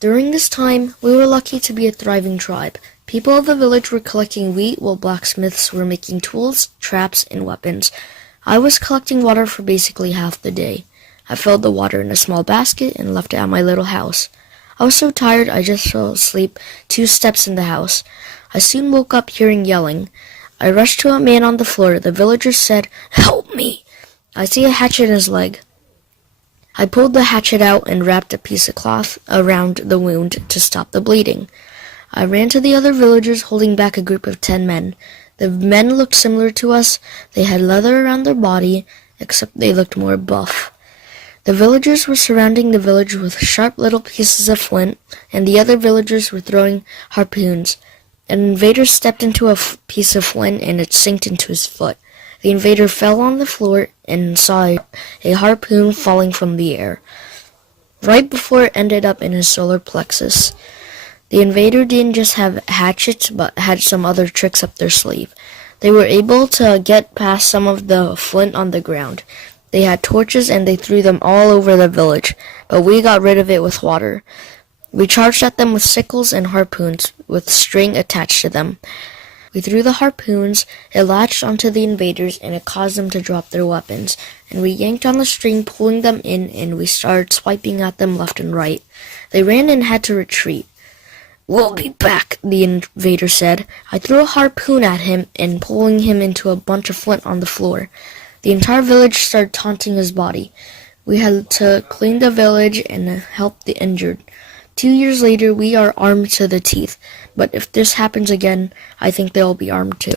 During this time, we were lucky to be a thriving tribe. People of the village were collecting wheat while blacksmiths were making tools, traps, and weapons. I was collecting water for basically half the day. I filled the water in a small basket and left it at my little house. I was so tired I just fell asleep 2 steps in the house. I soon woke up hearing yelling. I rushed to a man on the floor. The villagers said, "Help me! I see a hatchet in his leg." I pulled the hatchet out and wrapped a piece of cloth around the wound to stop the bleeding. I ran to the other villagers holding back a group of 10 men. The men looked similar to us. They had leather around their body, except they looked more buff. The villagers were surrounding the village with sharp little pieces of flint, and the other villagers were throwing harpoons. An invader stepped into a piece of flint and it sank into his foot. The invader fell on the floor and saw a harpoon falling from the air, right before it ended up in his solar plexus. The invader didn't just have hatchets, but had some other tricks up their sleeve. They were able to get past some of the flint on the ground. They had torches and they threw them all over the village, but we got rid of it with water. We charged at them with sickles and harpoons with string attached to them. We threw the harpoons, it latched onto the invaders, and it caused them to drop their weapons. And we yanked on the string, pulling them in, and we started swiping at them left and right. They ran and had to retreat. "We'll be back," the invader said. I threw a harpoon at him and pulling him into a bunch of flint on the floor. The entire village started taunting his body. We had to clean the village and help the injured. 2 years later, we are armed to the teeth, but if this happens again, I think they'll be armed too.